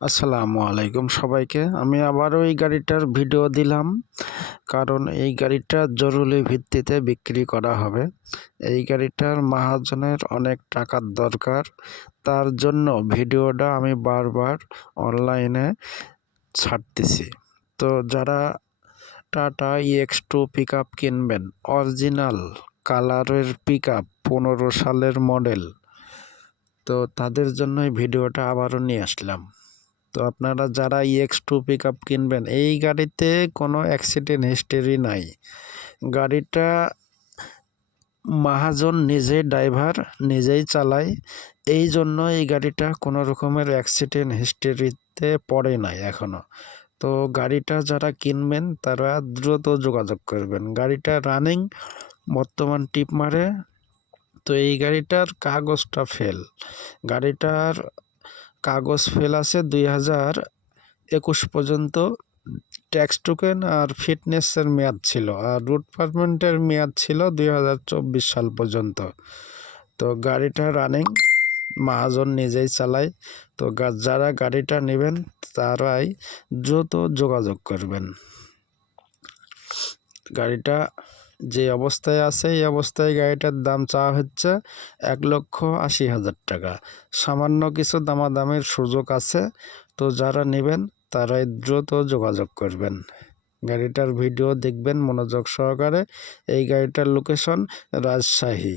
আসসালামু আলাইকুম সবাইকে। আমি আবারও এই গাড়িটার ভিডিও দিলাম, কারণ এই গাড়িটা জরুরি ভিত্তিতে বিক্রি করা হবে। এই গাড়িটার মাহাজনের অনেক টাকার দরকার। তার জন্য ভিডিওটা আমি বারবার অনলাইনে ছাড়তেছি। তো যারা টাটা ইএক্স টু পিক কিনবেন, অরিজিনাল কালারের পিক আপ পনেরো সালের মডেল তো তাদের জন্যই ভিডিওটা আবারও নিয়ে আসলাম। তো আপনারা যারা ইএক্স টু পিক আপ কিনবেন, এই গাড়িতে কোনো অ্যাক্সিডেন্ট হিস্টোরি নাই। গাড়িটা মাহাজন নিজে ড্রাইভার নিজেই চালায়। এই জন্য এই গাড়িটা কোনো রকমের অ্যাক্সিডেন্ট হিস্টোরিতে পড়ে নাই এখনও তো গাড়িটা যারা কিনবেন, তারা দ্রুত যোগাযোগ করবেন। গাড়িটা রানিং বর্তমান টিপ মারে। তো এই গাড়িটার কাগজটা ফেল গাড়িটার কাগজ ফেল আছে দুই হাজার একুশ পর্যন্ত। ট্যাক্স টোকেন আর ফিটনেসের মেয়াদ ছিল আর রুট পারমেন্টের মেয়াদ ছিল দুই হাজার চব্বিশ সাল পর্যন্ত। তো গাড়িটা রানিং মহাজন নিজেই চালায়। তো যারা গাড়িটা নেবেন, তারাই দ্রুত যোগাযোগ করবেন। গাড়িটা যে অবস্থায় আছে, এই অবস্থায় গাড়িটার দাম চাওয়া হচ্ছে এক লক্ষ আশি হাজার টাকা। সামান্য কিছু দামাদামের সুযোগ আছে, তো যারা নেবেন তারাই দ্রুত যোগাযোগ করবেন। গাড়িটার ভিডিও দেখবেন মনোযোগ সহকারে। এই গাড়িটার লোকেশন রাজশাহী।